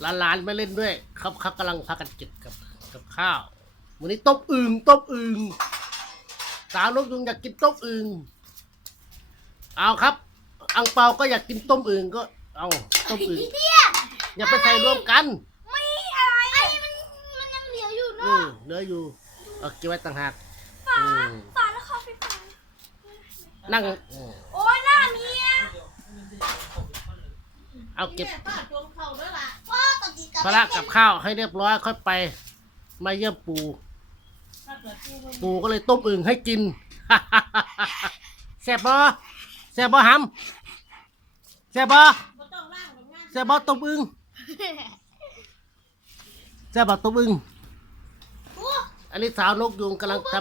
หลานๆไม่เล่นด้วยเขาเขากำลังพากันเก็บกับกับข้าว วันนี้ต้มอึ่งต้มอึ่งสาวนกยุงอยากกินต้มอึ่งเอาครับ อังเปาก็อยากกินต้มอึ่งก็ เอาต้มอึ่งอย่าไปใส่รวมกันไม่อะไรไอ้มันมันยังเหลืออยู่เอเนาะอเหลืออยู่เอาเก็บไว้ต่างหากฝาอืมฝาแล้วเข้าไปฝานั่งอืมโอ้ยหน้าเมียเอาเก็บแม่ป้าจงเข้าแล้วล่ะ พ่อตกจีกับพระกับข้าวให้เรียบร้อยค่อยไป มาเยี่ยมปู่ถ้าเกิดกูมันปู่ก็เลยต้มอึ่งให้กิน แซ่บบ่แซ่บบ่หำแซ่บบ่บ่ต้องล่างแบบงานแซ่บบ่ต้มอึ่งแซ่บบ่ต้มอึ่งโอ้อันนี้สาวนกยุงกำลังท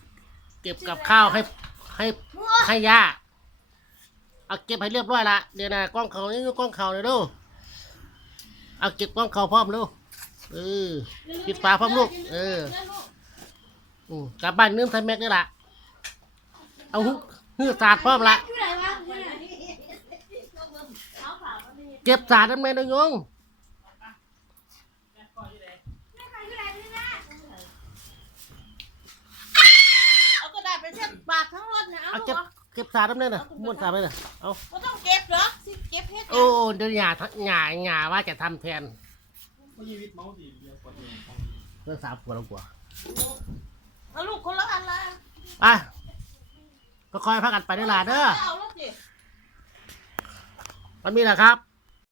ำเก็บกับข้าวให้ให้ให้ย่าเอาเก็บให้เรียบร้อยละเดี๋ยวนะกล้องเขานี่กล้องเขาเลยดู เอาเก็บกล้องเขาพร้อมดูเออปิดฝาพร้อมลูก เอออืมกลับบ้านนึ่งไทยแม็กนี่แหละเอาหุฮือสาดพร้อมละอยู่ไหนวะอยู่ไหนเอาฝามาดิเก็บสาดนั่นแม่นายงแม่ใครอยู่ไหนพี่แม่เอากระดาษไปเช็ดปากทั้งรถนะเอาเอาลูกเก็บเอาเก็บสาดนั่นเลยนะม้วนสาดไปเลยเอา ดหยังโอ้เดี๋ยวหยาหยาหยาว่าจะทำแทนไม่ชีวิตเมาส์สีเดียวกว่าเดิมของเรื่องสามขวดแล้วกว่าเอาลูกคนละอันละไปก็คอยพักกันไปได้หลาเด้อเอาลูกสิ มันมีแหละครับ